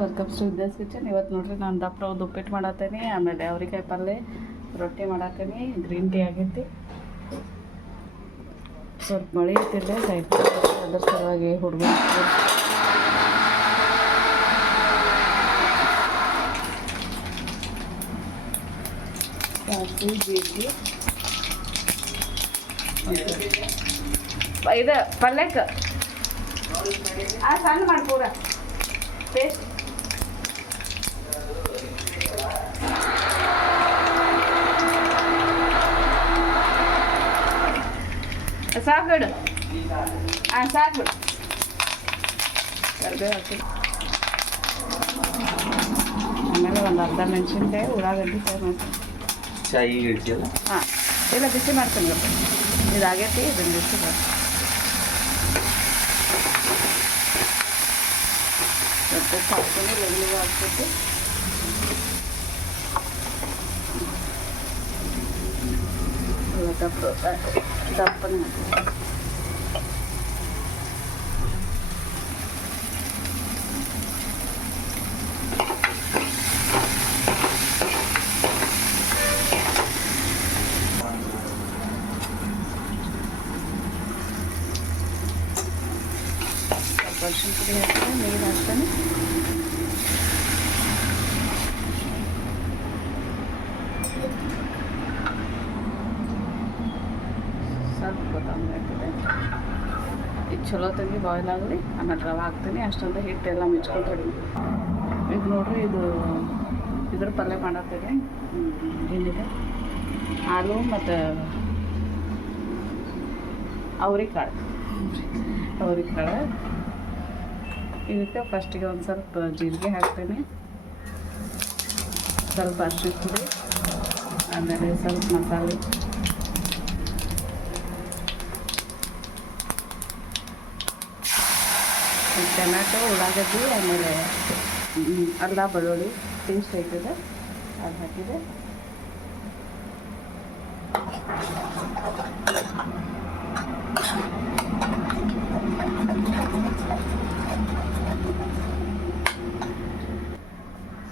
Welcome to Vidya's kitchen. ಇವತ್ತು ನೋಡ್ರಿ ನಾನು ದಪ್ಪ ಉಪ್ಪಿಟ್ಟು ಮಾಡತ್ತೇನೆ, ಆಮೇಲೆ ಅವ್ರಿಕಾಯಿ ಪಲ್ಯ ರೊಟ್ಟಿ ಮಾಡತ್ತೇನೆ. ಗ್ರೀನ್ ಟೀ ಆಗೈತಿ. ಸ್ವಲ್ಪ ಮಳೆ ಇರ್ತಿಲ್ಲ ಸೈಡ್, ಅದ್ರ ಸಲುವಾಗಿ ಹುಡುಗರು ಸಾಸಿವೆ ಜೀರಿಗೆ ಇದು ಪಲ್ಯಕ್ಕೆ ಸಣ್ಣ ಮಾಡ್ಪೂರ ಪೇಸ್ಟ್ ಸಾಕು ಬಿಡು. ಸಾಕು ಬಿಡು. ಕರಿಬೇವು ಹಾಕಿ ಆಮೇಲೆ ಒಂದು ಅರ್ಧ ಮೆಣಸಿನ್ಕಾಯಿ ಉಳ್ಳಾಗಡ್ಡಿ ಫ್ರೈ ಮಾಡ್ತೀನಿ. ಹಾಂ ಇಲ್ಲ ಬಿಸಿ ಮಾಡ್ತೀನಿ ಗೊತ್ತ. ಇದಾಗೈತಿ, ಇದನ್ನು ಬಿಸಿ ಮಾಡ್ತೀನಿ. ಸ್ವಲ್ಪ ಉಪ್ಪು ಹಾಕ್ತೀನಿ, ಬೆಳ್ಳುಳ್ಳಿ ಹಾಕ್ಬಿಟ್ಟು ದಪ್ಪನ ಅರಿಶಿನ ಪುಡಿ ಹಾಕ್ತೀನಿ, ನೀರು ಹಾಕ್ತಾನೆ. ಸ್ವಲ್ಪ ಕೊತ್ತಂಬರಿ ಹಾಕಿದೆ. ಇದು ಚಲೋ ತಂಗಿ ಬಾಯ್ಲ್ ಆಗಲಿ, ಆಮೇಲೆ ರವೆ ಹಾಕ್ತೀನಿ. ಅಷ್ಟೊಂದು ಹಿಟ್ಟೆಲ್ಲ ಮಿಚ್ಕೊಂಡು ಹೊಡಿತೀನಿ. ಈಗ ನೋಡ್ರಿ, ಇದ್ರ ಪಲ್ಯ ಮಾಡತ್ತೀನಿ. ಏನಿದೆ ಆಲೂ ಮತ್ತು ಅವ್ರಿಕಾಳು. ಇದಕ್ಕೆ ಫಸ್ಟಿಗೆ ಒಂದು ಸ್ವಲ್ಪ ಜೀರಿಗೆ ಹಾಕ್ತೀನಿ, ಸ್ವಲ್ಪ ಅರಿಶಿನ ಪುಡಿ, ಆಮೇಲೆ ಸ್ವಲ್ಪ ಮಸಾಲೆ, ಟೊಮ್ಯಾಟೊ, ಉಳ್ಳಾಗಡ್ಡಿ, ಆಮೇಲೆ ಅಲ್ಲ ಬೆಳ್ಳುಳ್ಳಿ ಪೇಸ್ಟ್ ಐತದೆ ಅದು ಹಾಕಿದೆ.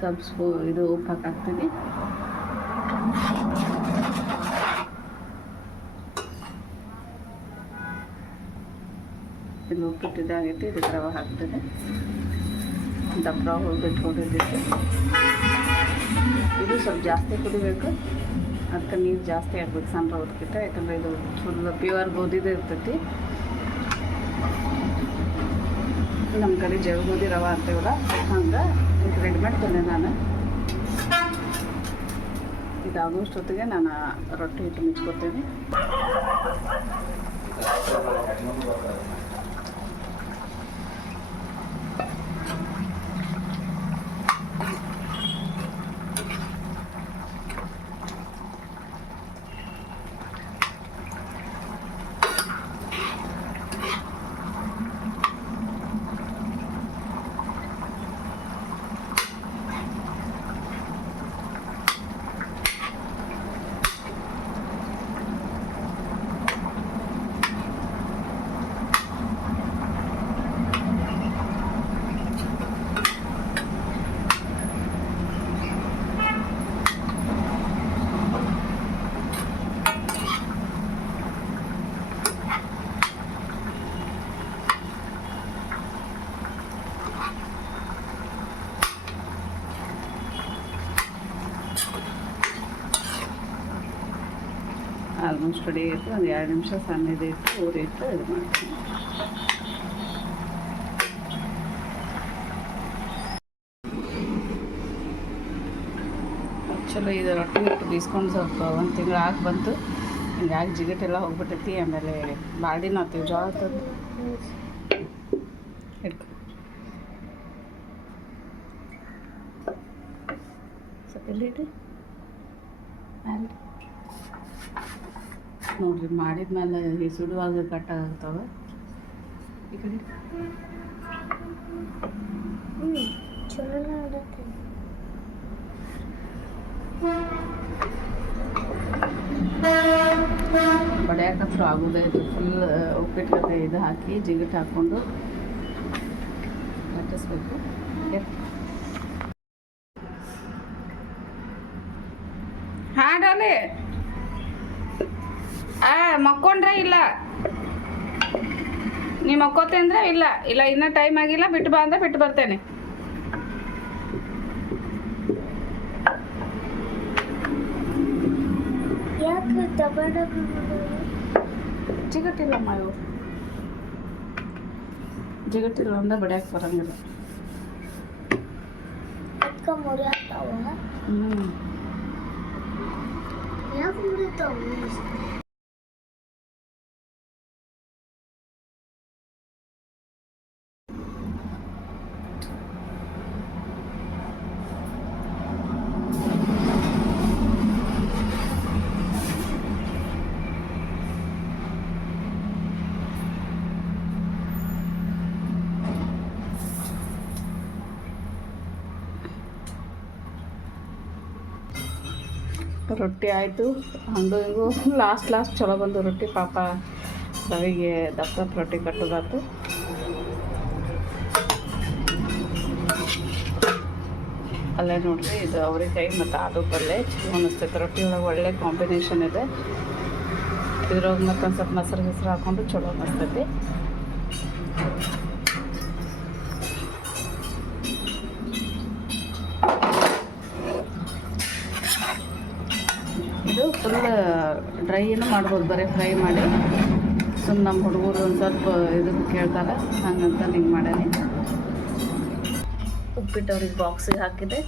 ಸ್ವಲ್ಪ ಇದು ಉಪ್ಪು ಹಾಕ್ತೀನಿ. ಇದು ಉಪ್ಪಿಟ್ಟಿದ್ದಾಗೈತಿ. ಇದಕ್ಕೆ ರವೆ ಹಾಕ್ತದೆ. ದಪ್ಪ ರವೆ ಹೋಗ್ಬಿಟ್ಕೊಂಡಿದ್ದೈತಿ. ಇದು ಸ್ವಲ್ಪ ಜಾಸ್ತಿ ಕುದಿಬೇಕು, ಅದಕ್ಕೆ ನೀರು ಜಾಸ್ತಿ ಹಾಕ್ಬೇಕು ಸಣ್ಣ ರವೆದಕ್ಕಿಂತ. ಯಾಕಂದರೆ ಇದು ಫುಲ್ ಪ್ಯೂರ್ ಗೋಧಿದು ಇರ್ತೈತಿ. ನಮ್ಮ ಕಡೆ ಜವ ಗೋಧಿ ರವೆ ಅಂತೀವಲ್ಲ, ಹಂಗೆ ಇದು ರೆಡಿಮೇಡ್ ತಂದೆ ನಾನು. ಇದಾಗೋಷ್ಟೊತ್ತಿಗೆ ನಾನು ರೊಟ್ಟಿ ಹಿಟ್ಟು ಮಿಚ್ಕೊತೀನಿ. ಆಲ್ಮೋಸ್ಟ್ ರೆಡಿ ಆಯಿತು. ಒಂದು 2 ನಿಮಿಷ ಸಣ್ಣದು ಇಟ್ಟು ಊರಿಟ್ಟು ಇದು ಮಾಡ್ತೀನಿ. ಚಲೋ ಇದು ರೊಟ್ಟಿ ಹಿಟ್ಟು ಬೀಸ್ಕೊಂಡು ಸ್ವಲ್ಪ 1 ತಿಂಗಳು ಆಗಿ ಬಂತು. ಹಿಂಗಾಗಿ ಜಿಗಟೆಲ್ಲ ಹೋಗ್ಬಿಟ್ಟೈತಿ. ಆಮೇಲೆ ಬಾಳ್ದಿನ ಹಾಕ್ತೀವಿ ಜೋಳ ತಂದು ಹಿಡ್ಕೊ ಸ್ವಲ್ಪ ಇಟ್ಟು ಮ್ಯಾಲೆ ನೋಡ್ರಿ. ಮಾಡಿದ್ಮೇಲೆ ಈ ಸುಡುವಾಗ ಕಟ್ ಆಗ್ತಾವೆ. ಈ ಕಡೆ ಬಡಿಯಾಕಂತೂ ಆಗೋದೇ. ಇದು ಫುಲ್ ಉಪ್ಪಿಟ್ಟು ಇದು ಹಾಕಿ ಜಿಗಿಟ್ಟು ಹಾಕ್ಕೊಂಡು ಲಟ್ಟಿಸ್ಬೇಕು. ಮಾಡಲಿ ಮಕ್ಕೊಂಡ್ರೆ ಇಲ್ಲ ನೀ ಮಕ್ಕೋತೆ ಅಂದ್ರೆ ಇಲ್ಲ ಇಲ್ಲ ಇನ್ನೂ ಟೈಮ್ ಆಗಿಲ್ಲ ಬಿಟ್ಟು ಬಾ ಅಂದ್ರೆ ಬಿಟ್ಟು ಬರ್ತೇನೆ ಜಿಗಟ್ಟಿಲ್ಲಮ್ಮ ಇವು ಜಿಗಟ್ಟಿಲ್ಲ ಅಂದ್ರೆ ಬಡಿಯಕ್ಕೆ ಬರಂಗಿಲ್ಲ ರೊಟ್ಟಿ ಆಯಿತು ಹಂಗೂ ಹಿಂಗೂ ಲಾಸ್ಟ್ ಚಲೋ ಬಂದು ರೊಟ್ಟಿ ಪಾಪ ರವಿಗೆ ದಪ್ಪ ರೊಟ್ಟಿ ಕಟ್ಟೋದಾಯ್ತು ಅಲ್ಲೇ ನೋಡ್ರಿ ಇದು ಅವ್ರಿಕಾಯಿ ಮತ್ತು ಆಲೂ ಪಲ್ಯ ಚಲೋ ಅನ್ನಿಸ್ತೈತೆ ರೊಟ್ಟಿ ಒಳಗೆ ಒಳ್ಳೆ ಕಾಂಬಿನೇಷನ್ ಇದೆ ಇದ್ರೊಳಗೆ ಮತ್ತೊಂದು ಸ್ವಲ್ಪ ಮೊಸರು ಹಾಕ್ಕೊಂಡು ಚಲೋ ಅನ್ನಿಸ್ತೈತಿ ಇದು ಫುಲ್ ಡ್ರೈನು ಮಾಡ್ಬೋದು ಬರೀ ಫ್ರೈ ಮಾಡಿ ಸುಮ್ಮನೆ ನಮ್ಮ ಹುಡುಗರು ಒಂದು ಸ್ವಲ್ಪ ಇದನ್ನು ಕೇಳ್ತಾರೆ ಹಂಗಂತ ಹಿಂಗೆ ಮಾಡೀನಿ ಉಪ್ಪಿಟ್ಟು ಅವ್ರಿಗೆ ಬಾಕ್ಸಿಗೆ ಹಾಕಿದೆ